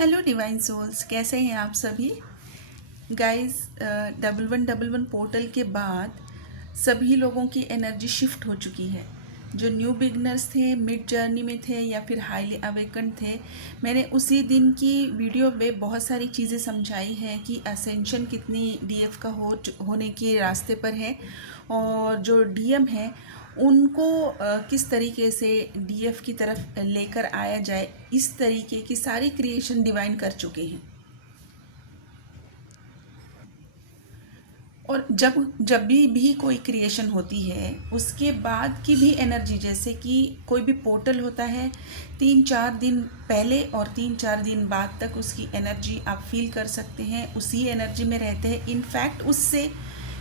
Hello divine souls, कैसे हैं आप सभी गाइस। 1111 पोर्टल के बाद सभी लोगों की एनर्जी शिफ्ट हो चुकी है। जो न्यू बिगनर्स थे, मिड जर्नी में थे या फिर हाईली अवेकन थे, मैंने उसी दिन की वीडियो में बहुत सारी चीज़ें समझाई हैं कि असेंशन कितनी डीएफ का होने के रास्ते पर है और जो डीएम है उनको किस तरीके से डीएफ की तरफ लेकर आया जाए। इस तरीके की सारी क्रिएशन डिवाइन कर चुके हैं। और जब जब भी कोई क्रिएशन होती है उसके बाद की भी एनर्जी, जैसे कि कोई भी पोर्टल होता है, 3-4 दिन पहले और 3-4 दिन बाद तक उसकी एनर्जी आप फील कर सकते हैं, उसी एनर्जी में रहते हैं। इनफैक्ट उससे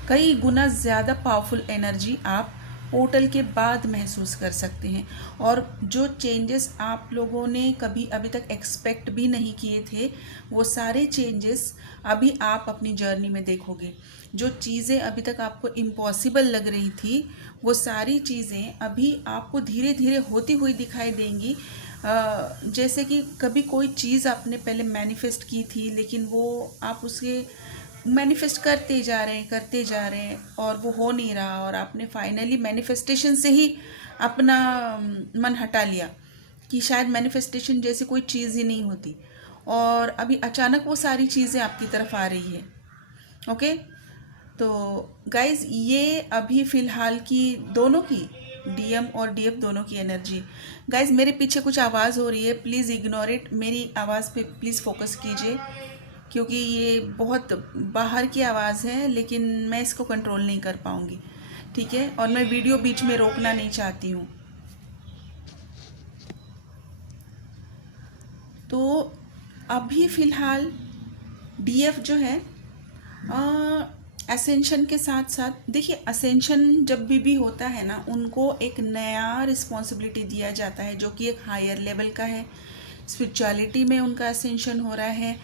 कई गुना ज़्यादा पावरफुल एनर्जी आप पोर्टल के बाद महसूस कर सकते हैं। और जो चेंजेस आप लोगों ने कभी अभी तक एक्सपेक्ट भी नहीं किए थे, वो सारे चेंजेस अभी आप अपनी जर्नी में देखोगे। जो चीज़ें अभी तक आपको इम्पॉसिबल लग रही थी, वो सारी चीज़ें अभी आपको धीरे धीरे होती हुई दिखाई देंगी। जैसे कि कभी कोई चीज़ आपने पहले मैनिफेस्ट की थी, लेकिन वो आप उसके मैनिफेस्ट करते जा रहे हैं और वो हो नहीं रहा, और आपने फाइनली मैनिफेस्टेशन से ही अपना मन हटा लिया कि शायद मैनिफेस्टेशन जैसी कोई चीज़ ही नहीं होती, और अभी अचानक वो सारी चीज़ें आपकी तरफ आ रही है। ओके, तो गाइज ये अभी फ़िलहाल की दोनों की, डीएम और डीएफ दोनों की एनर्जी। गाइज मेरे पीछे कुछ आवाज़ हो रही है, प्लीज़ इग्नोर इट। मेरी आवाज़ पे प्लीज़ फोकस कीजिए, क्योंकि ये बहुत बाहर की आवाज़ है, लेकिन मैं इसको कंट्रोल नहीं कर पाऊँगी, ठीक है। और मैं वीडियो बीच में रोकना नहीं चाहती हूँ। तो अभी फ़िलहाल डीएफ जो है, असेंशन के साथ साथ, देखिए असेंशन जब भी होता है ना, उनको एक नया रिस्पॉन्सिबिलिटी दिया जाता है जो कि एक हायर लेवल का है। स्पिरिचुअलिटी में उनका असेंशन हो रहा है।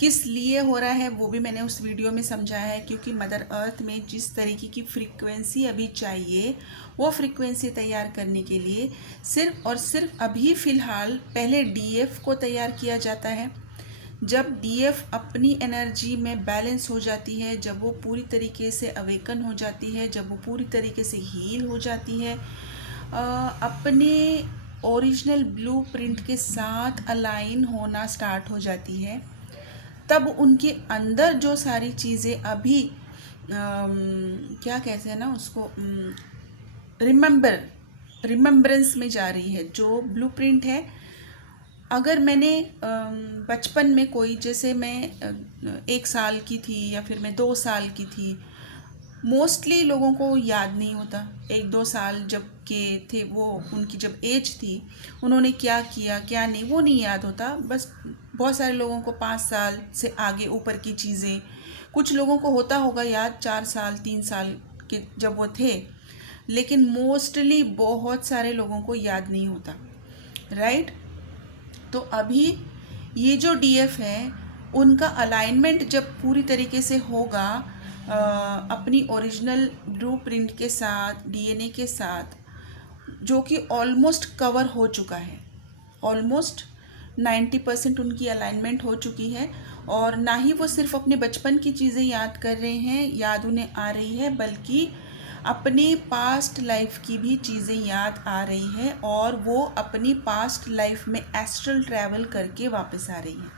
किस लिए हो रहा है वो भी मैंने उस वीडियो में समझाया है, क्योंकि मदर अर्थ में जिस तरीके की फ्रीक्वेंसी अभी चाहिए, वो फ्रीक्वेंसी तैयार करने के लिए सिर्फ और सिर्फ अभी फ़िलहाल पहले डीएफ को तैयार किया जाता है। जब डीएफ अपनी एनर्जी में बैलेंस हो जाती है, जब वो पूरी तरीके से अवेकन हो जाती है, जब वो पूरी तरीके से हील हो जाती है, अपने ओरिजिनल ब्लूप्रिंट के साथ अलाइन होना स्टार्ट हो जाती है, तब उनके अंदर जो सारी चीज़ें अभी क्या कहते हैं ना उसको, रिमेम्बरेंस में जा रही है, जो ब्लूप्रिंट है। अगर मैंने बचपन में कोई, जैसे मैं 1 साल की थी या फिर मैं 2 साल की थी, मोस्टली लोगों को याद नहीं होता 1-2 साल जब के थे, वो उनकी जब एज थी, उन्होंने क्या किया क्या नहीं वो नहीं याद होता। बस बहुत सारे लोगों को 5 साल से आगे ऊपर की चीज़ें, कुछ लोगों को होता होगा याद 4 साल 3 साल के जब वो थे, लेकिन मोस्टली बहुत सारे लोगों को याद नहीं होता, राइट। तो अभी ये जो डीएफ है, उनका अलाइनमेंट जब पूरी तरीके से होगा, अपनी ओरिजिनल ब्लूप्रिंट के साथ, डीएनए के साथ, जो कि ऑलमोस्ट कवर हो चुका है, ऑलमोस्ट 90% उनकी अलाइनमेंट हो चुकी है। और ना ही वो सिर्फ अपने बचपन की चीज़ें याद कर रहे हैं, याद उन्हें आ रही है, बल्कि अपनी पास्ट लाइफ की भी चीज़ें याद आ रही है, और वो अपनी पास्ट लाइफ में एस्ट्रल ट्रैवल करके वापस आ रही है।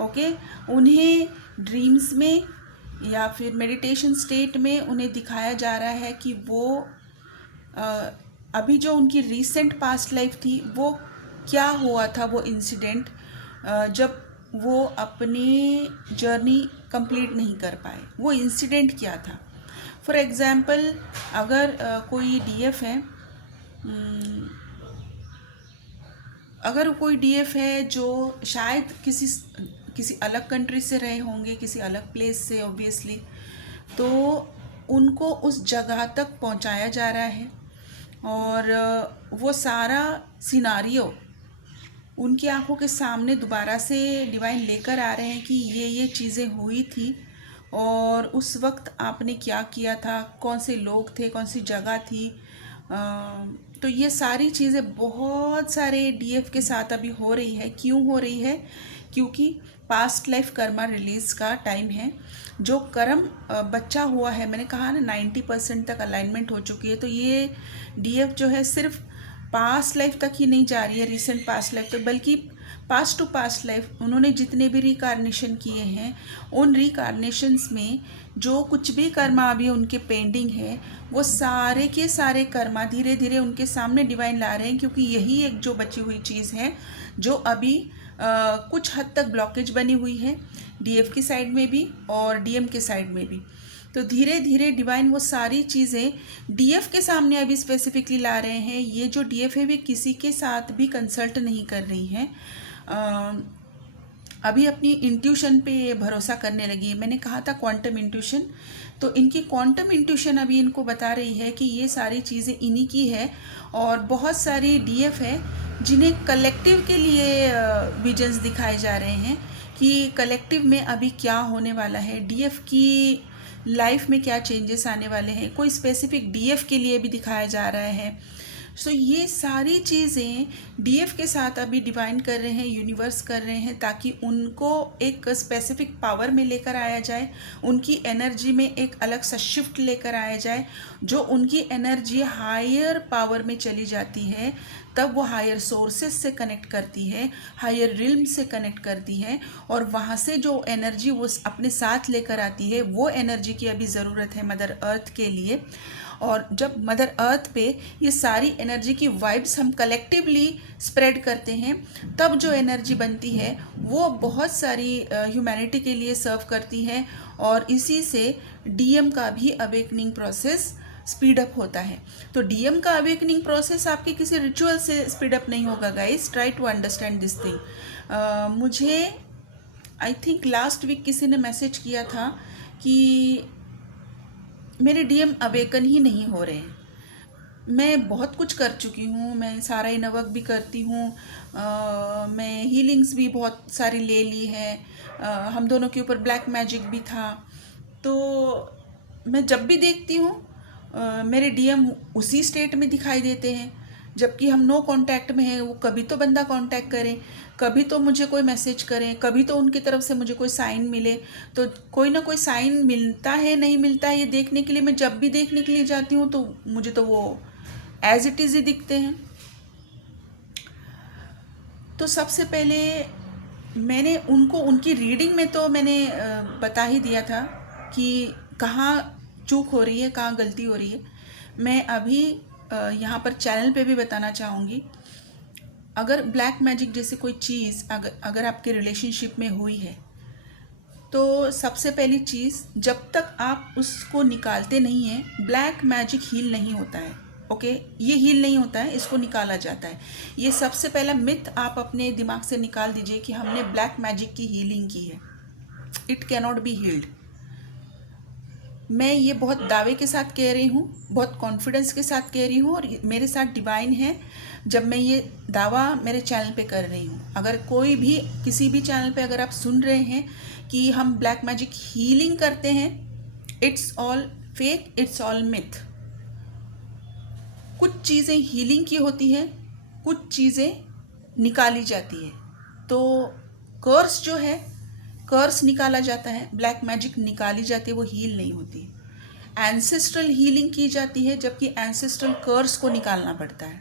ओके, उन्हें ड्रीम्स में या फिर मेडिटेशन स्टेट में उन्हें दिखाया जा रहा है कि वो अभी जो उनकी रीसेंट पास्ट लाइफ थी, वो क्या हुआ था, वो इंसिडेंट, जब वो अपनी जर्नी कंप्लीट नहीं कर पाए, वो इंसिडेंट क्या था। फॉर एग्ज़ाम्पल, अगर कोई डीएफ है, अगर कोई डीएफ है जो शायद किसी अलग कंट्री से रहे होंगे, किसी अलग प्लेस से ऑब्वियसली, तो उनको उस जगह तक पहुंचाया जा रहा है, और वो सारा सिनारियो उनकी आंखों के सामने दोबारा से डिवाइन लेकर आ रहे हैं कि ये चीज़ें हुई थी, और उस वक्त आपने क्या किया था, कौन से लोग थे, कौन सी जगह थी, तो ये सारी चीज़ें बहुत सारे डीएफ के साथ अभी हो रही है। क्यों हो रही है? क्योंकि पास्ट लाइफ कर्मा रिलीज का टाइम है। जो कर्म बच्चा हुआ है, मैंने कहा ना 90% तक अलाइनमेंट हो चुकी है, तो ये डीएफ जो है सिर्फ पास्ट लाइफ तक ही नहीं जा रही है, रिसेंट पास्ट लाइफ तक, बल्कि पास्ट टू पास्ट लाइफ उन्होंने जितने भी रिकार्नेशन किए हैं, उन रिकार्नेशंस में जो कुछ भी कर्मा अभी उनके पेंडिंग है, वो सारे के सारे कर्मा धीरे धीरे उनके सामने डिवाइन ला रहे हैं, क्योंकि यही एक जो बची हुई चीज़ है जो अभी कुछ हद तक ब्लॉकेज बनी हुई है, डीएफ की साइड में भी और डीएम के साइड में भी। तो धीरे धीरे डिवाइन वो सारी चीज़ें डीएफ के सामने अभी स्पेसिफिकली ला रहे हैं। ये जो डीएफ है वे किसी के साथ भी कंसल्ट नहीं कर रही हैं, अभी अपनी इंट्यूशन पे भरोसा करने लगी है। मैंने कहा था क्वांटम इंट्यूशन, तो इनकी क्वांटम इंट्यूशन अभी इनको बता रही है कि ये सारी चीज़ें इन्हीं की है। और बहुत सारी डीएफ है जिन्हें कलेक्टिव के लिए विजन्स दिखाए जा रहे हैं कि कलेक्टिव में अभी क्या होने वाला है, डीएफ की लाइफ में क्या चेंजेस आने वाले हैं, कोई स्पेसिफिक डीएफ के लिए भी दिखाया जा रहा है। सो ये सारी चीज़ें डीएफ के साथ अभी डिवाइन कर रहे हैं, यूनिवर्स कर रहे हैं, ताकि उनको एक स्पेसिफिक पावर में लेकर आया जाए, उनकी एनर्जी में एक अलग सा शिफ्ट लेकर आया जाए। जो उनकी एनर्जी हायर पावर में चली जाती है, तब वो हायर सोर्सेस से कनेक्ट करती है, हायर रिल्म से कनेक्ट करती है, और वहाँ से जो एनर्जी वो अपने साथ लेकर आती है, वो एनर्जी की अभी ज़रूरत है मदर अर्थ के लिए। और जब मदर अर्थ पे ये सारी एनर्जी की वाइब्स हम कलेक्टिवली स्प्रेड करते हैं, तब जो एनर्जी बनती है वो बहुत सारी ह्यूमैनिटी के लिए सर्व करती है, और इसी से डीएम का भी अवेकनिंग प्रोसेस स्पीड अप होता है। तो डीएम का अवेकनिंग प्रोसेस आपके किसी रिचुअल से स्पीड अप नहीं होगा guys, try to understand this thing. मुझे आई थिंक लास्ट वीक किसी ने मैसेज किया था कि मेरे डीएम अवेकन ही नहीं हो रहे हैं। मैं बहुत कुछ कर चुकी हूँ, मैं सारा इनवर्क भी करती हूँ, मैं हीलिंग्स भी बहुत सारी ले ली है, हम दोनों के ऊपर ब्लैक मैजिक भी था। तो मैं जब भी देखती हूँ मेरे डीएम उसी स्टेट में दिखाई देते हैं, जबकि हम नो कांटेक्ट में हैं। वो कभी तो बंदा कांटेक्ट करें, कभी तो मुझे कोई मैसेज करें, कभी तो उनकी तरफ से मुझे कोई साइन मिले। तो कोई ना कोई साइन मिलता है नहीं मिलता है ये देखने के लिए मैं जब भी देखने के लिए जाती हूँ तो मुझे तो वो एज इट इज़ ही दिखते हैं। तो सबसे पहले मैंने उनको उनकी रीडिंग में तो मैंने बता ही दिया था कि कहाँ चूक हो रही है, कहाँ गलती हो रही है। मैं अभी यहाँ पर चैनल पे भी बताना चाहूँगी, अगर ब्लैक मैजिक जैसे कोई चीज़ अगर आपके रिलेशनशिप में हुई है, तो सबसे पहली चीज़, जब तक आप उसको निकालते नहीं हैं, ब्लैक मैजिक हील नहीं होता है। ओके, ये हील नहीं होता है, इसको निकाला जाता है। ये सबसे पहला मिथ आप अपने दिमाग से निकाल दीजिए कि हमने ब्लैक मैजिक की हीलिंग की है। It cannot be healed. मैं ये बहुत दावे के साथ कह रही हूँ, बहुत कॉन्फिडेंस के साथ कह रही हूँ, और मेरे साथ डिवाइन है जब मैं ये दावा मेरे चैनल पे कर रही हूँ। अगर कोई भी किसी भी चैनल पे अगर आप सुन रहे हैं कि हम ब्लैक मैजिक हीलिंग करते हैं, it's all fake, it's all myth. कुछ चीज़ें हीलिंग की होती हैं, कुछ चीज़ें निकाली जाती है। तो कर्स जो है, कर्स निकाला जाता है, ब्लैक मैजिक निकाली जाती है, वो हील नहीं होती। एंसेस्ट्रल हीलिंग की जाती है, जबकि एंसेस्ट्रल कर्स को निकालना पड़ता है।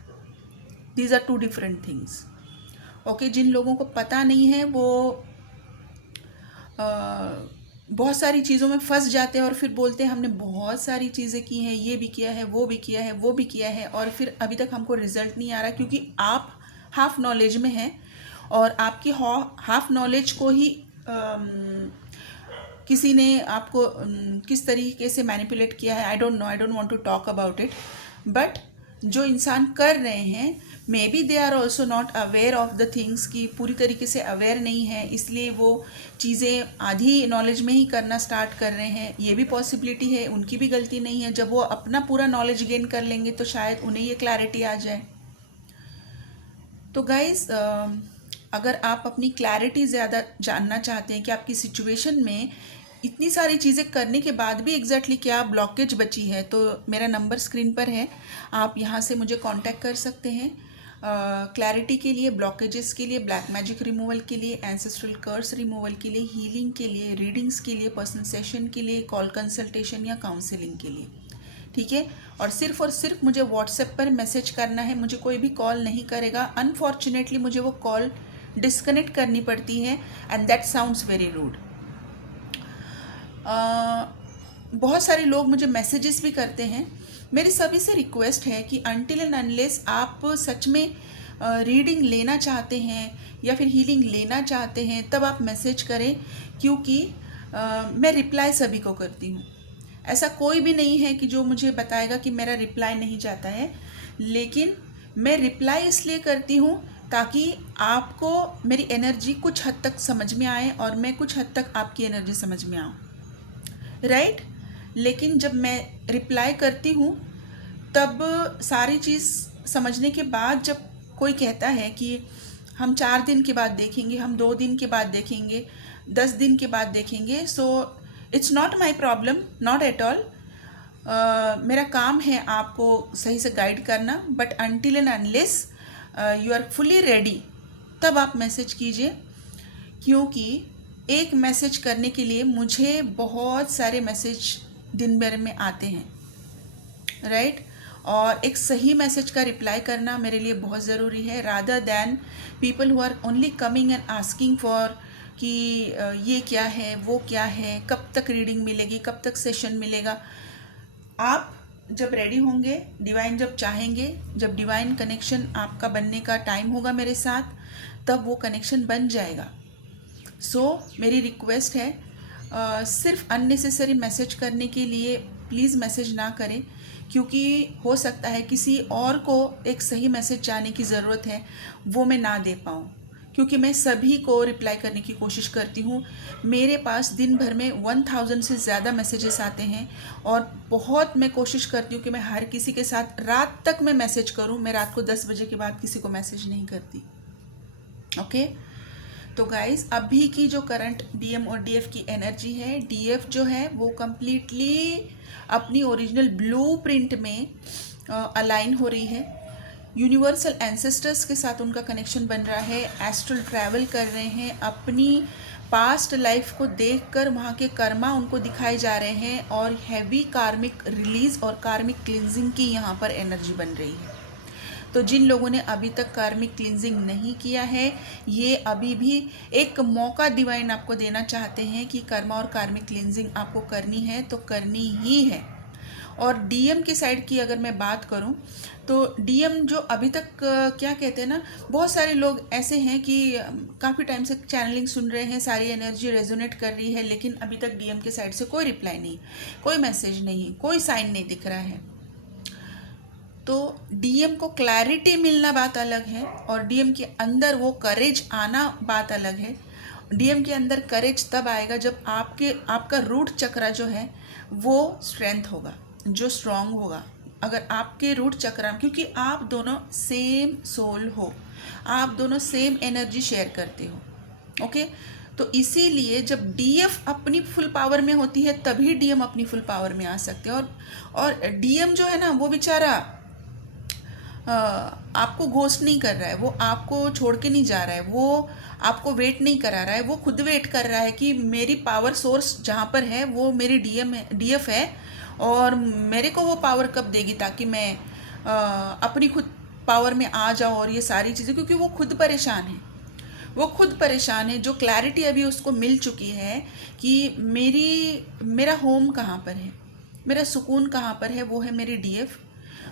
These are two different things. Okay, जिन लोगों को पता नहीं है वो बहुत सारी चीज़ों में फंस जाते हैं और फिर बोलते हैं हमने बहुत सारी चीज़ें की हैं, ये भी किया है, वो भी किया है, वो भी किया है, और फिर अभी तक हमको रिजल्ट नहीं आ रहा, क्योंकि आप हाफ नॉलेज में हैं और आपकी हाफ नॉलेज को ही किसी ने आपको किस तरीके से मैनिपुलेट किया है, I don't know, I don't want to talk about it. But जो इंसान कर रहे हैं, maybe they are also not aware of the things, की पूरी तरीके से अवेयर नहीं है, इसलिए वो चीज़ें आधी नॉलेज में ही करना स्टार्ट कर रहे हैं। ये भी पॉसिबिलिटी है, उनकी भी गलती नहीं है। जब वो अपना पूरा नॉलेज गेन कर लेंगे तो शायद उन्हें ये क्लैरिटी आ जाए। तो गाइज, अगर आप अपनी क्लैरिटी ज़्यादा जानना चाहते हैं कि आपकी सिचुएशन में इतनी सारी चीज़ें करने के बाद भी एग्जैक्टली क्या ब्लॉकेज बची है, तो मेरा नंबर स्क्रीन पर है, आप यहाँ से मुझे कांटेक्ट कर सकते हैं क्लैरिटी के लिए, ब्लॉकेजेस के लिए, ब्लैक मैजिक रिमूवल के लिए, एंसेस्ट्रल कर्स रिमूवल के लिए, हीलिंग के लिए, रीडिंग्स के लिए, पर्सनल सेशन के लिए, कॉल कंसल्टेशन या काउंसलिंग के लिए। ठीक है, और सिर्फ मुझे व्हाट्सएप पर मैसेज करना है, मुझे कोई भी कॉल नहीं करेगा। अनफॉर्चुनेटली मुझे वो कॉल डिस्कनेक्ट करनी पड़ती है and that sounds very rude. बहुत सारे लोग मुझे मैसेजेस भी करते हैं। मेरी सभी से रिक्वेस्ट है कि अनटिल एंड अनलेस आप सच में रीडिंग लेना चाहते हैं या फिर हीलिंग लेना चाहते हैं तब आप मैसेज करें, क्योंकि मैं रिप्लाई सभी को करती हूँ। ऐसा कोई भी नहीं है कि जो मुझे बताएगा कि मेरा रिप्लाई नहीं जाता है, लेकिन मैं रिप्लाई इसलिए करती हूँ ताकि आपको मेरी एनर्जी कुछ हद तक समझ में आए और मैं कुछ हद तक आपकी एनर्जी समझ में आऊँ, राइट। लेकिन जब मैं रिप्लाई करती हूँ तब सारी चीज़ समझने के बाद जब कोई कहता है कि हम 4 दिन के बाद देखेंगे, हम 2 दिन के बाद देखेंगे, 10 दिन के बाद देखेंगे, so it's not my problem, not at all. मेरा काम है आपको सही से गाइड करना, but until and unless you are fully ready तब आप मैसेज कीजिए, क्योंकि एक मैसेज करने के लिए मुझे बहुत सारे मैसेज दिन भर में आते हैं, राइट। और एक सही मैसेज का रिप्लाई करना मेरे लिए बहुत ज़रूरी है, rather than people who are only coming and asking for कि ये क्या है, वो क्या है, कब तक रीडिंग मिलेगी, कब तक सेशन मिलेगा। आप जब रेडी होंगे, डिवाइन जब चाहेंगे, जब डिवाइन कनेक्शन आपका बनने का टाइम होगा मेरे साथ, तब वो कनेक्शन बन जाएगा। सो मेरी रिक्वेस्ट है, सिर्फ अननेसेसरी मैसेज करने के लिए प्लीज़ मैसेज ना करें, क्योंकि हो सकता है किसी और को एक सही मैसेज जाने की ज़रूरत है, वो मैं ना दे पाऊँ, क्योंकि मैं सभी को रिप्लाई करने की कोशिश करती हूँ। मेरे पास दिन भर में 1000 से ज़्यादा मैसेजेस आते हैं और बहुत मैं कोशिश करती हूँ कि मैं हर किसी के साथ रात तक मैं मैसेज करूँ। मैं रात को 10 बजे के बाद किसी को मैसेज नहीं करती, ओके। तो गाइज, अभी की जो करंट डीएम और डीएफ की एनर्जी है, डीएफ जो है वो कम्प्लीटली अपनी ओरिजिनल ब्लूप्रिंट में अलाइन हो रही है। यूनिवर्सल एंसेस्टर्स के साथ उनका कनेक्शन बन रहा है, एस्ट्रल ट्रैवल कर रहे हैं, अपनी पास्ट लाइफ को देखकर वहाँ के कर्मा उनको दिखाए जा रहे हैं और हैवी कार्मिक रिलीज और कार्मिक क्लिनजिंग की यहाँ पर एनर्जी बन रही है। तो जिन लोगों ने अभी तक कार्मिक क्लिनजिंग नहीं किया है, ये अभी भी एक मौका डिवाइन आपको देना चाहते हैं कि कर्मा और कार्मिक क्लिनजिंग आपको करनी है तो करनी ही है। और डीएम की साइड की अगर मैं बात करूं तो डीएम जो अभी तक क्या कहते हैं ना, बहुत सारे लोग ऐसे हैं कि काफ़ी टाइम से चैनलिंग सुन रहे हैं, सारी एनर्जी रेजोनेट कर रही है, लेकिन अभी तक डीएम के साइड से कोई रिप्लाई नहीं, कोई मैसेज नहीं, कोई साइन नहीं दिख रहा है। तो डीएम को क्लैरिटी मिलना बात अलग है और डीएम के अंदर वो करेज आना बात अलग है। डीएम के अंदर करेज तब आएगा जब आपका रूट चक्रा जो है वो स्ट्रेंथ होगा, जो स्ट्रांग होगा। अगर आपके रूट चक्रा, क्योंकि आप दोनों सेम सोल हो, आप दोनों सेम एनर्जी शेयर करते हो, ओके। तो इसीलिए जब डीएफ अपनी फुल पावर में होती है तभी डीएम अपनी फुल पावर में आ सकते हैं। और डीएम जो है ना, वो बेचारा आपको घोस्ट नहीं कर रहा है, वो आपको छोड़ के नहीं जा रहा है, वो आपको वेट नहीं करा रहा है, वो खुद वेट कर रहा है कि मेरी पावर सोर्स जहाँ पर है वो मेरी डीएफ है और मेरे को वो पावर कब देगी ताकि मैं अपनी खुद पावर में आ जाऊँ और ये सारी चीज़ें, क्योंकि वो खुद परेशान है, वो खुद परेशान है। जो क्लैरिटी अभी उसको मिल चुकी है कि मेरा होम कहाँ पर है, मेरा सुकून कहाँ पर है, वो है मेरी डीएफ।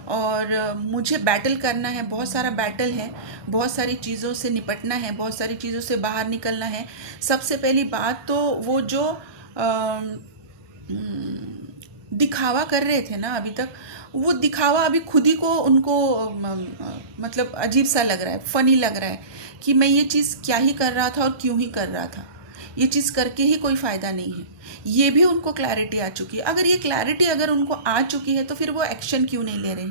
और मुझे बैटल करना है, बहुत सारा बैटल है, बहुत सारी चीज़ों से निपटना है, बहुत सारी चीज़ों से बाहर निकलना है। सबसे पहली बात तो वो जो दिखावा कर रहे थे ना अभी तक, वो दिखावा अभी खुद ही को उनको मतलब अजीब सा लग रहा है, फ़नी लग रहा है कि मैं ये चीज़ क्या ही कर रहा था और क्यों ही कर रहा था, ये चीज़ करके ही कोई फ़ायदा नहीं है। ये भी उनको क्लैरिटी आ चुकी है। अगर ये क्लैरिटी अगर उनको आ चुकी है तो फिर वो एक्शन क्यों नहीं ले रहे?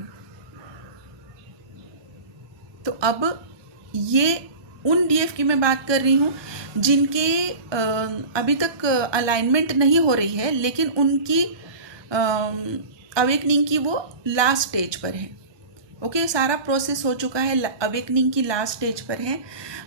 तो अब ये उन डीएफ की मैं बात कर रही हूँ जिनके अभी तक अलाइनमेंट नहीं हो रही है, लेकिन उनकी अवेकनिंग की वो लास्ट स्टेज पर है। ओके, सारा प्रोसेस हो चुका है, अवेकनिंग की लास्ट स्टेज पर है,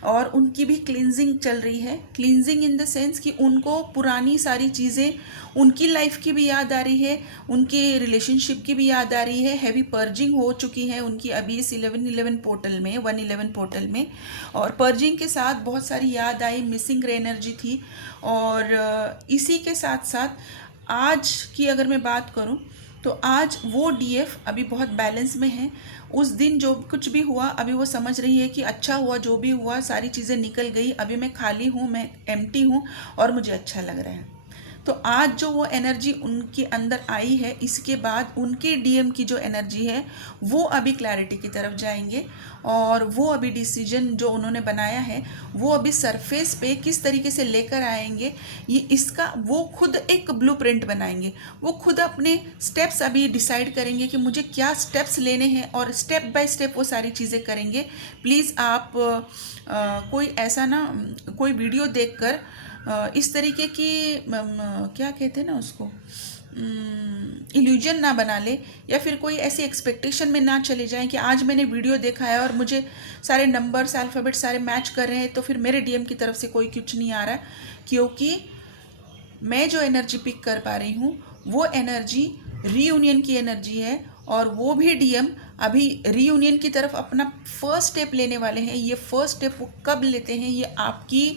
और उनकी भी क्लींजिंग चल रही है। क्लींजिंग इन द सेंस कि उनको पुरानी सारी चीज़ें, उनकी लाइफ की भी याद आ रही है, उनके रिलेशनशिप की भी याद आ रही है। हैवी पर्जिंग हो चुकी है उनकी अभी इस 1111 पोर्टल में, 111 पोर्टल में, और पर्जिंग के साथ बहुत सारी याद आई, मिसिंग एनर्जी थी। और इसी के साथ साथ आज की अगर मैं बात करूं तो आज वो डीएफ अभी बहुत बैलेंस में है। उस दिन जो कुछ भी हुआ, अभी वो समझ रही है कि अच्छा हुआ, जो भी हुआ सारी चीज़ें निकल गई, अभी मैं खाली हूँ, मैं एम्प्टी हूँ और मुझे अच्छा लग रहा है। तो आज जो वो एनर्जी उनके अंदर आई है, इसके बाद उनके डीएम की जो एनर्जी है वो अभी क्लैरिटी की तरफ जाएंगे, और वो अभी डिसीजन जो उन्होंने बनाया है वो अभी सरफेस पे किस तरीके से लेकर आएंगे, ये इसका वो खुद एक ब्लूप्रिंट बनाएंगे। वो खुद अपने स्टेप्स अभी डिसाइड करेंगे कि मुझे क्या स्टेप्स लेने हैं, और स्टेप बाय स्टेप वो सारी चीज़ें करेंगे। प्लीज़ आप कोई ऐसा ना, कोई वीडियो देखकर इस तरीके की क्या कहते हैं ना उसको, इल्यूजन ना बना ले, या फिर कोई ऐसी एक्सपेक्टेशन में ना चले जाएं कि आज मैंने वीडियो देखा है और मुझे सारे नंबर्स, अल्फ़ाबेट सारे मैच कर रहे हैं, तो फिर मेरे डीएम की तरफ से कोई कुछ नहीं आ रहा है। क्योंकि मैं जो एनर्जी पिक कर पा रही हूँ वो एनर्जी रीयूनियन की एनर्जी है, और वो भी डीएम अभी रीयूनियन की तरफ अपना फर्स्ट स्टेप लेने वाले हैं। ये फर्स्ट स्टेप वो कब लेते हैं, ये आपकी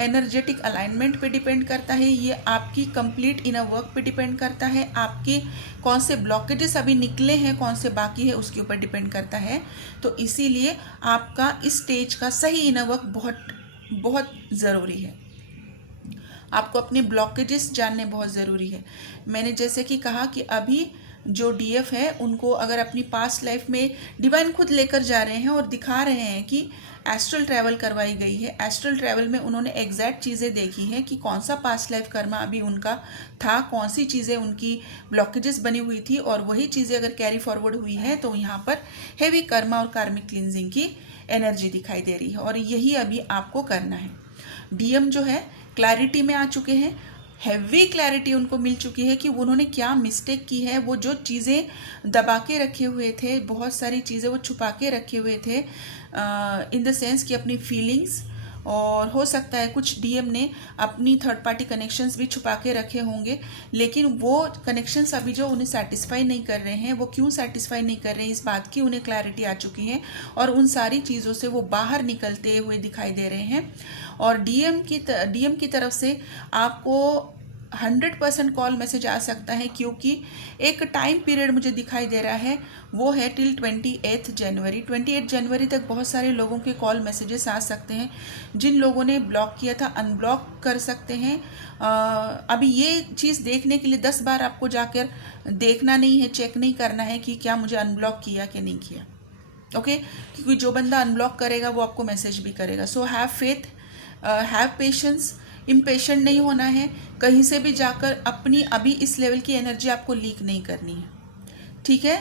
एनर्जेटिक अलाइनमेंट पे डिपेंड करता है, ये आपकी कंप्लीट इनर वर्क पे डिपेंड करता है, आपके कौन से ब्लॉकेजेस अभी निकले हैं, कौन से बाकी है, उसके ऊपर डिपेंड करता है। तो इसीलिए आपका इस स्टेज का सही इनर वर्क बहुत बहुत ज़रूरी है। आपको अपने ब्लॉकेजेस जानने बहुत ज़रूरी है। मैंने जैसे कि कहा कि अभी जो डीएफ है उनको अगर अपनी पास्ट लाइफ में डिवाइन खुद लेकर जा रहे हैं और दिखा रहे हैं कि एस्ट्रल ट्रैवल करवाई गई है। एस्ट्रल ट्रैवल में उन्होंने एग्जैक्ट चीज़ें देखी हैं कि कौन सा पास्ट लाइफ कर्मा अभी उनका था, कौन सी चीज़ें उनकी ब्लॉकेजेस बनी हुई थी, और वही चीज़ें अगर कैरी फॉरवर्ड हुई हैं तो यहाँ पर हैवी कर्मा और कार्मिक क्लींजिंग की एनर्जी दिखाई दे रही है, और यही अभी आपको करना है। डीएम जो है क्लैरिटी में आ चुके हैं, हैवी क्लैरिटी उनको मिल चुकी है कि उन्होंने क्या मिस्टेक की है। वो जो चीज़ें दबा के रखे हुए थे, बहुत सारी चीज़ें वो छुपा के रखे हुए थे, इन द सेंस कि अपनी फीलिंग्स, और हो सकता है कुछ डीएम ने अपनी थर्ड पार्टी कनेक्शंस भी छुपा के रखे होंगे, लेकिन वो कनेक्शंस अभी जो उन्हें सेटिस्फाई नहीं कर रहे हैं, वो क्यों सेटिस्फाई नहीं कर रहे हैं, इस बात की उन्हें क्लैरिटी आ चुकी है, और उन सारी चीज़ों से वो बाहर निकलते हुए दिखाई दे रहे हैं। और डीएम की तरफ से आपको 100% कॉल मैसेज आ सकता है, क्योंकि एक टाइम पीरियड मुझे दिखाई दे रहा है, वो है टिल 28 जनवरी। 28 जनवरी तक बहुत सारे लोगों के कॉल मैसेजेस आ सकते हैं। जिन लोगों ने ब्लॉक किया था अनब्लॉक कर सकते हैं। अभी ये चीज़ देखने के लिए 10 बार आपको जाकर देखना नहीं है, चेक नहीं करना है कि क्या मुझे अनब्लॉक किया कि नहीं किया। ओके, क्योंकि जो बंदा अनब्लॉक करेगा वो आपको मैसेज भी करेगा। So have faith, have patience, impatient नहीं होना है। कहीं से भी जाकर अपनी अभी इस लेवल की एनर्जी आपको लीक नहीं करनी है, ठीक है।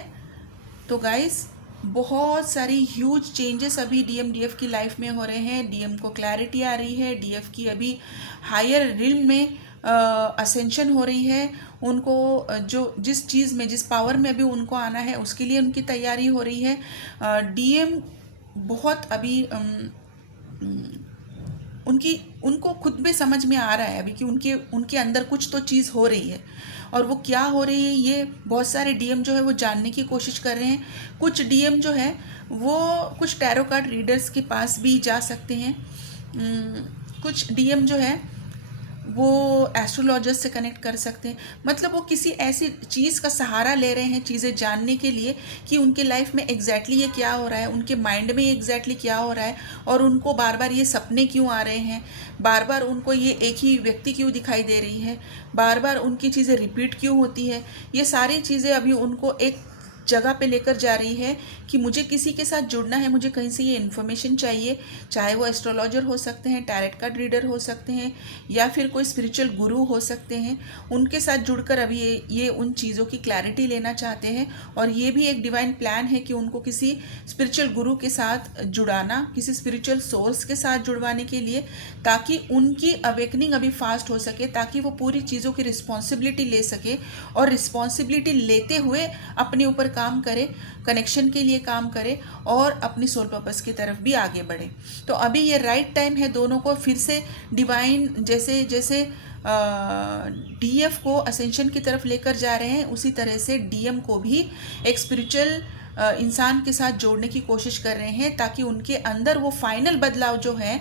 तो गाइस, बहुत सारी ह्यूज चेंजेस अभी डीएफ की लाइफ में हो रहे हैं। डीएम को क्लैरिटी आ रही है, डीएफ की अभी हायर रिल्म में असेंशन हो रही है। उनको जो जिस चीज़ में, जिस पावर में अभी उनको आना है, उसके लिए उनकी तैयारी हो रही है। डीएम बहुत अभी उनको खुद भी समझ में आ रहा है अभी कि उनके अंदर कुछ तो चीज़ हो रही है, और वो क्या हो रही है ये बहुत सारे डीएम जो है वो जानने की कोशिश कर रहे हैं। कुछ डीएम जो है वो कुछ टैरो कार्ड रीडर्स के पास भी जा सकते हैं। कुछ डीएम जो है वो एस्ट्रोलॉजर्स से कनेक्ट कर सकते हैं। मतलब वो किसी ऐसी चीज़ का सहारा ले रहे हैं चीज़ें जानने के लिए कि उनके लाइफ में एग्जैक्टली ये क्या हो रहा है, उनके माइंड में एग्जैक्टली क्या हो रहा है, और उनको बार बार ये सपने क्यों आ रहे हैं, बार बार उनको ये एक ही व्यक्ति क्यों दिखाई दे रही है, बार बार उनकी चीज़ें रिपीट क्यों होती है। ये सारी चीज़ें अभी उनको एक जगह पे लेकर जा रही है कि मुझे किसी के साथ जुड़ना है, मुझे कहीं से ये इन्फॉर्मेशन चाहिए, चाहे वो एस्ट्रोलॉजर हो सकते हैं, टैरेट कार्ड रीडर हो सकते हैं, या फिर कोई स्पिरिचुअल गुरु हो सकते हैं, उनके साथ जुड़कर अभी ये उन चीज़ों की क्लैरिटी लेना चाहते हैं। और ये भी एक डिवाइन प्लान है कि उनको किसी स्पिरिचुअल गुरु के साथ जुड़ाना, किसी स्पिरिचुअल सोर्स के साथ जुड़वाने के लिए, ताकि उनकी अवेकनिंग अभी फास्ट हो सके, ताकि वो पूरी चीज़ों की रिस्पॉन्सिबिलिटी ले सके और रिस्पॉन्सिबिलिटी लेते हुए अपने ऊपर काम करे, कनेक्शन के लिए काम करे और अपनी सोल पर्पस की तरफ भी आगे बढ़े। तो अभी ये राइट टाइम है दोनों को फिर से डिवाइन, जैसे जैसे डीएफ को असेंशन की तरफ लेकर जा रहे हैं, उसी तरह से डीएम को भी एक स्पिरिचुअल इंसान के साथ जोड़ने की कोशिश कर रहे हैं, ताकि उनके अंदर वो फाइनल बदलाव जो है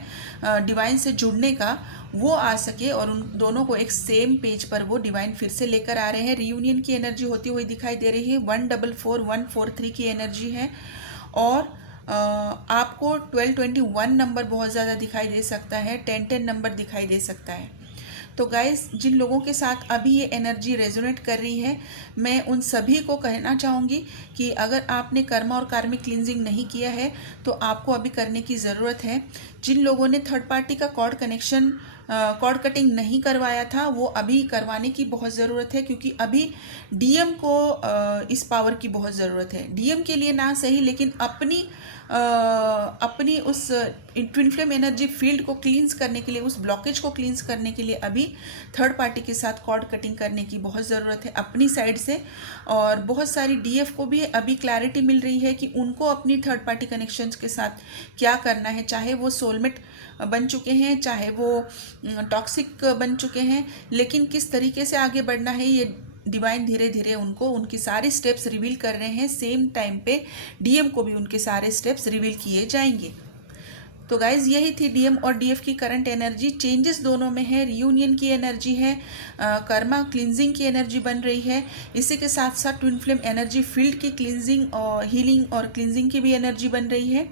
डिवाइन से जुड़ने का, वो आ सके और उन दोनों को एक सेम पेज पर वो डिवाइन फिर से लेकर आ रहे हैं। रियूनियन की एनर्जी होती हुई दिखाई दे रही है। 144143 की एनर्जी है और आपको 1221 नंबर बहुत ज़्यादा दिखाई दे सकता है, 1010 नंबर दिखाई दे सकता है। तो गाइस, जिन लोगों के साथ अभी ये एनर्जी रेजोनेट कर रही है, मैं उन सभी को कहना चाहूँगी कि अगर आपने कर्मा और कार्मिक क्लींजिंग नहीं किया है तो आपको अभी करने की ज़रूरत है। जिन लोगों ने थर्ड पार्टी का कॉर्ड कनेक्शन, कॉर्ड कटिंग नहीं करवाया था, वो अभी करवाने की बहुत ज़रूरत है, क्योंकि अभी डीएम को इस पावर की बहुत ज़रूरत है। डीएम के लिए ना सही, लेकिन अपनी उस ट्विन फ्लेम एनर्जी फील्ड को क्लींस करने के लिए, उस ब्लॉकेज को क्लींस करने के लिए अभी थर्ड पार्टी के साथ कॉर्ड कटिंग करने की बहुत ज़रूरत है अपनी साइड से। और बहुत सारी डीएफ को भी अभी क्लैरिटी मिल रही है कि उनको अपनी थर्ड पार्टी कनेक्शंस के साथ क्या करना है, चाहे वो सोलमेट बन चुके हैं, चाहे वो टॉक्सिक बन चुके हैं, लेकिन किस तरीके से आगे बढ़ना है, ये डिवाइन धीरे धीरे उनको उनकी सारी स्टेप्स रिवील कर रहे हैं। सेम टाइम पे डीएम को भी उनके सारे स्टेप्स रिवील किए जाएंगे। तो गाइज, यही थी डीएम और डीएफ की करंट एनर्जी। चेंजेस दोनों में है, रियूनियन की एनर्जी है, कर्मा क्लिनजिंग की एनर्जी बन रही है, इसी के साथ साथ ट्विन फ्लेम एनर्जी फील्ड की क्लिनजिंग और हीलिंग और क्लिनजिंग की भी एनर्जी बन रही है।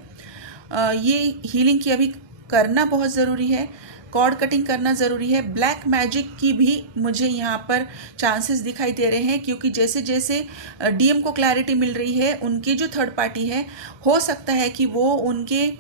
ये हीलिंग की अभी करना बहुत ज़रूरी है, कॉर्ड कटिंग करना ज़रूरी है। ब्लैक मैजिक की भी मुझे यहाँ पर चांसेस दिखाई दे रहे हैं, क्योंकि जैसे जैसे डीएम को क्लैरिटी मिल रही है, उनकी जो थर्ड पार्टी है, हो सकता है कि वो उनके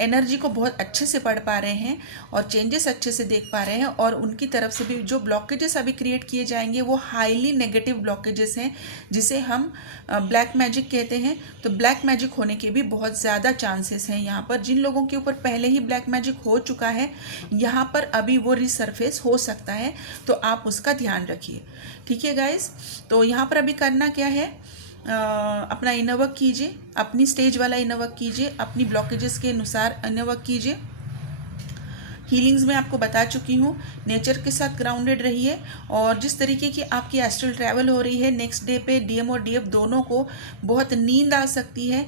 एनर्जी को बहुत अच्छे से पढ़ पा रहे हैं और चेंजेस अच्छे से देख पा रहे हैं, और उनकी तरफ से भी जो ब्लॉकेजेस अभी क्रिएट किए जाएंगे वो हाईली नेगेटिव ब्लॉकेजेस हैं, जिसे हम ब्लैक मैजिक कहते हैं। तो ब्लैक मैजिक होने के भी बहुत ज़्यादा चांसेस हैं यहाँ पर। जिन लोगों के ऊपर पहले ही ब्लैक मैजिक हो चुका है, यहाँ पर अभी वो रिसरफेस हो सकता है, तो आप उसका ध्यान रखिए। ठीक है गाइस, तो यहाँ पर अभी करना क्या है, अपना इनर वर्क कीजिए, अपनी स्टेज वाला इनर वर्क कीजिए, अपनी ब्लॉकेजेस के अनुसार इनर वर्क कीजिए। हीलिंग्स में आपको बता चुकी हूँ, नेचर के साथ ग्राउंडेड रहिए, और जिस तरीके की आपकी एस्ट्रल ट्रैवल हो रही है, नेक्स्ट डे पे डीएम और डीएफ दोनों को बहुत नींद आ सकती है,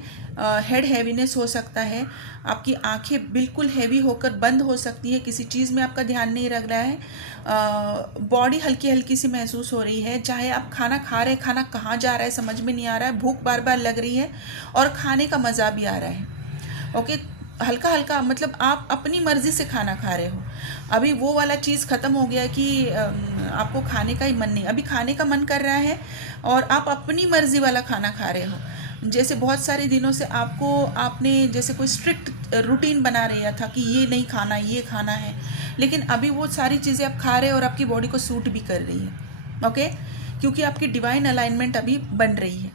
हेड हैवीनेस हो सकता है, आपकी आंखें बिल्कुल हैवी होकर बंद हो सकती है, किसी चीज़ में आपका ध्यान नहीं लग रहा है, बॉडी हल्की हल्की सी महसूस हो रही है, चाहे आप खाना खा रहे हैं, खाना कहाँ जा रहा है समझ में नहीं आ रहा है, भूख बार बार लग रही है और खाने का मज़ा भी आ रहा है। ओके, हल्का हल्का, मतलब आप अपनी मर्ज़ी से खाना खा रहे हो। अभी वो वाला चीज़ ख़त्म हो गया कि आपको खाने का ही मन नहीं, अभी खाने का मन कर रहा है और आप अपनी मर्ज़ी वाला खाना खा रहे हो। जैसे बहुत सारे दिनों से आपने जैसे कोई स्ट्रिक्ट रूटीन बना रहा था कि ये नहीं खाना, ये खाना है, लेकिन अभी वो सारी चीज़ें आप खा रहे हो और आपकी बॉडी को सूट भी कर रही है। ओके, क्योंकि आपकी डिवाइन अलाइनमेंट अभी बन रही है।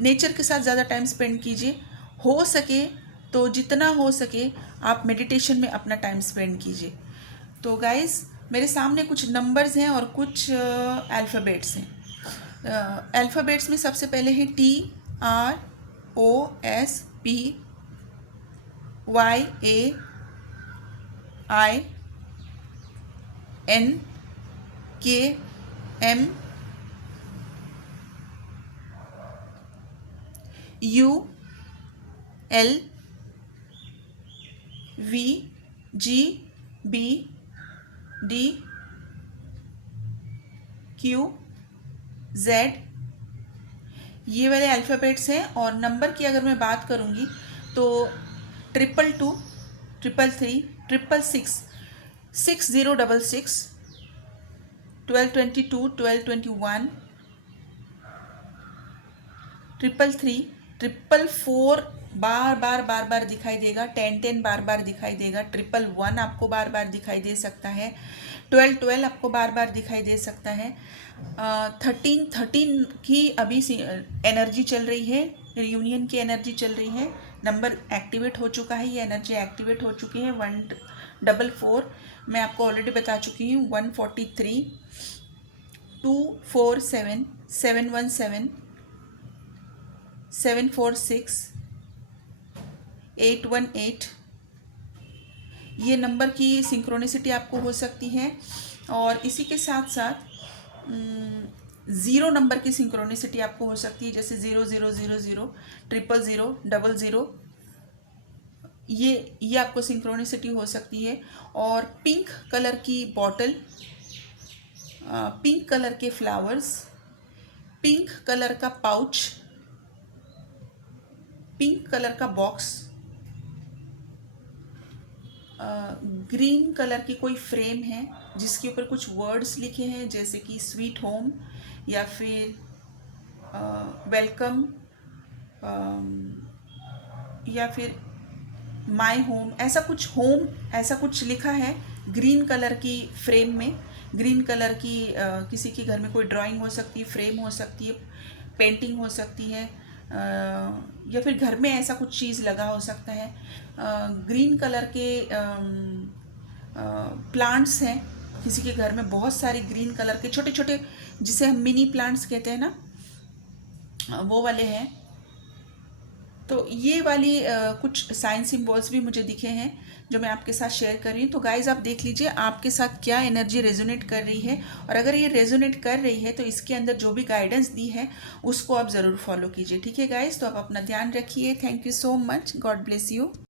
नेचर के साथ ज़्यादा टाइम स्पेंड कीजिए, हो सके तो जितना हो सके आप मेडिटेशन में अपना टाइम स्पेंड कीजिए। तो गाइस, मेरे सामने कुछ नंबर्स हैं और कुछ अल्फ़ाबेट्स हैं। अल्फ़ाबेट्स में सबसे पहले है TROSPYANKMUULVGBD, ये वाले अल्फ़ाबेट्स हैं। और नंबर की अगर मैं बात करूँगी तो 222, 333, 666, 6066, 1222, 1221, 333, 444 बार बार बार बार दिखाई देगा, 1010 बार बार दिखाई देगा, 111 आपको बार बार दिखाई दे सकता है, 1212 आपको बार बार दिखाई दे सकता है, 1313 की अभी एनर्जी चल रही है, रियूनियन की एनर्जी चल रही है, नंबर एक्टिवेट हो चुका है, ये एनर्जी एक्टिवेट हो चुकी है। 144 मैं आपको ऑलरेडी बता चुकी हूँ, 143, 247, 717, 746, 818, ये नंबर की सिंक्रोनिसिटी आपको हो सकती है। और इसी के साथ साथ ज़ीरो नंबर की सिंक्रोनिसिटी आपको हो सकती है, जैसे 0000, 000, 00, ये आपको सिंक्रोनिसिटी हो सकती है। और पिंक कलर की बॉटल, पिंक कलर के फ्लावर्स, पिंक कलर का पाउच, पिंक कलर का बॉक्स, ग्रीन कलर की कोई फ्रेम है जिसके ऊपर कुछ वर्ड्स लिखे हैं, जैसे कि स्वीट होम या फिर वेलकम, या फिर माय होम, ऐसा कुछ लिखा है ग्रीन कलर की फ्रेम में। ग्रीन कलर की किसी के घर में कोई ड्राइंग हो सकती है, फ्रेम हो सकती है, पेंटिंग हो सकती है, या फिर घर में ऐसा कुछ चीज़ लगा हो सकता है। ग्रीन कलर के प्लांट्स हैं, किसी के घर में बहुत सारे ग्रीन कलर के छोटे छोटे, जिसे हम मिनी प्लांट्स कहते हैं ना, वो वाले हैं। तो ये वाली कुछ साइन सिंबल्स भी मुझे दिखे हैं जो मैं आपके साथ शेयर कर रही हूँ। तो गाइज़ आप देख लीजिए आपके साथ क्या एनर्जी रेजोनेट कर रही है, और अगर ये रेजोनेट कर रही है तो इसके अंदर जो भी गाइडेंस दी है उसको आप ज़रूर फॉलो कीजिए। ठीक है गाइज़, तो आप अपना ध्यान रखिए। Thank you so much, God bless you.